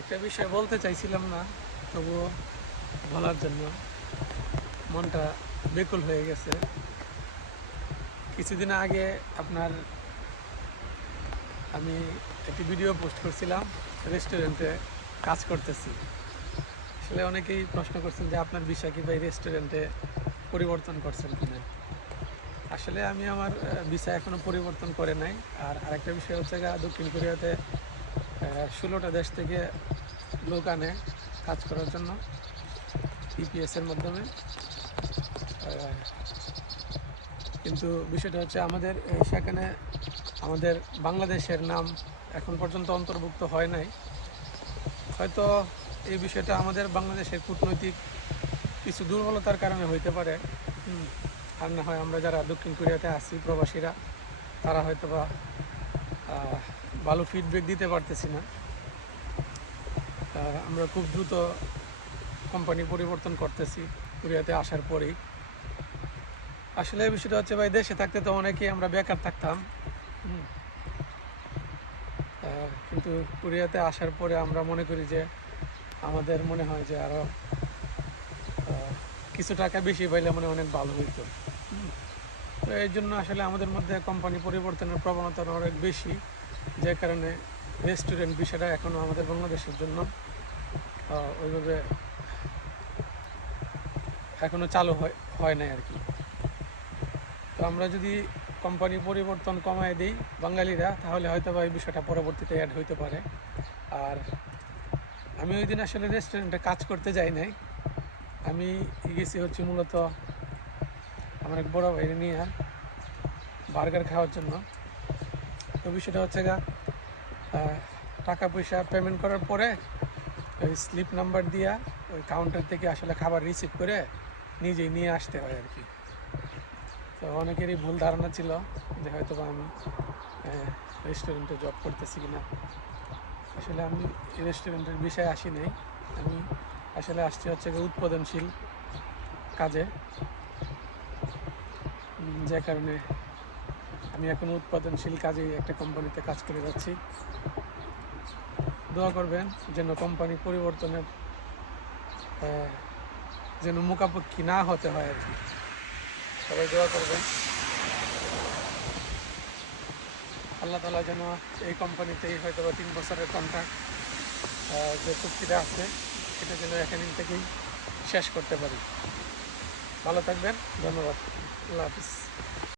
একটা বিষয় বলতে চাইছিলাম না, তবুও বলার জন্য মনটা বেকুল হয়ে গেছে। কিছুদিন আগে আমি একটি ভিডিও পোস্ট করছিলাম, রেস্টুরেন্টে কাজ করতেছি। আসলে অনেকেই প্রশ্ন করছেন যে আপনার বিষয় কি ভাই রেস্টুরেন্টে পরিবর্তন করছেন কিনা। আসলে আমি আমার ভিসা এখনো পরিবর্তন করে নাই। আর আরেকটা বিষয় হচ্ছে দক্ষিণ কোরিয়াতে 16টা দেশ থেকে লোক আনে কাজ করার জন্য ইপিএস এর মাধ্যমে। কিন্তু বিষয়টা হচ্ছে আমাদের সেখানে আমাদের বাংলাদেশের নাম এখন পর্যন্ত অন্তর্ভুক্ত হয় নাই। হয়তো এই বিষয়টা আমাদের বাংলাদেশের কূটনৈতিক কিছু দুর্বলতার কারণে হইতে পারে। আর না হয় আমরা যারা দক্ষিণ কোরিয়াতে আছি প্রবাসীরা, তারা হয়তো বা ভালো ফিডব্যাক দিতে পারতেছি না। আমরা খুব দ্রুত কোম্পানি পরিবর্তন করতেছি কোরিয়াতে আসার পরেই। আসলে বিষয়টা হচ্ছে ভাই, দেশে থাকতে তো অনেকেই আমরা বেকার থাকতাম, কিন্তু কোরিয়াতে আসার পরে আমরা মনে করি যে আমাদের মনে হয় যে আরও কিছু টাকা বেশি পাইলে মনে অনেক ভালো হইতো। তো এই জন্য আসলে আমাদের মধ্যে কোম্পানি পরিবর্তনের প্রবণতা অনেক বেশি, যে কারণে রেস্টুরেন্ট বিষয়টা এখনও আমাদের বাংলাদেশের জন্য ওইভাবে এখনও চালু হয় নাই আর কি। তো আমরা যদি কোম্পানি পরিবর্তন কমায় দিই বাঙালিরা, তাহলে হয়তো বা এই বিষয়টা পরবর্তীতে অ্যাড হইতে পারে। আর আমি ওই দিন আসলে রেস্টুরেন্টে কাজ করতে যাই নাই, আমি গেছি হচ্ছে মূলত আমার এক বড় ভাইরে নিয়ে বার্গার খাওয়ার জন্য। তো বিষয়টা হচ্ছে টাকা পয়সা পেমেন্ট করার পরে ওই স্লিপ নাম্বার দিয়া ওই কাউন্টার থেকে আসলে খাবার রিসিভ করে নিজেই নিয়ে আসতে হয় আর কি। তো অনেকেরই ভুল ধারণা ছিল যে হয়তো বা আমি রেস্টুরেন্টে জব করতেছি কিনা। আসলে আমি রেস্টুরেন্টের বিষয়ে আসি নাই, আমি আসলে আসছি হচ্ছে উৎপাদনশীল কাজে, যে কারণে আমি এখন উৎপাদনশীল কাজে একটা কোম্পানিতে কাজ করে যাচ্ছি। দোয়া করবেন যেন কোম্পানি পরিবর্তনের যেন মুখাপেক্ষি না হতে হয় আর কি। সবাই দোয়া করবেন আল্লাহ তাআলা যেন এই কোম্পানিতেই হয়তো বা 3 বছরের কন্ট্রাক্ট যে চুক্তিটা আছে সেটা যেন এখান থেকেই শেষ করতে পারি। ভালো থাকবেন, ধন্যবাদ, আল্লাহ হাফিজ।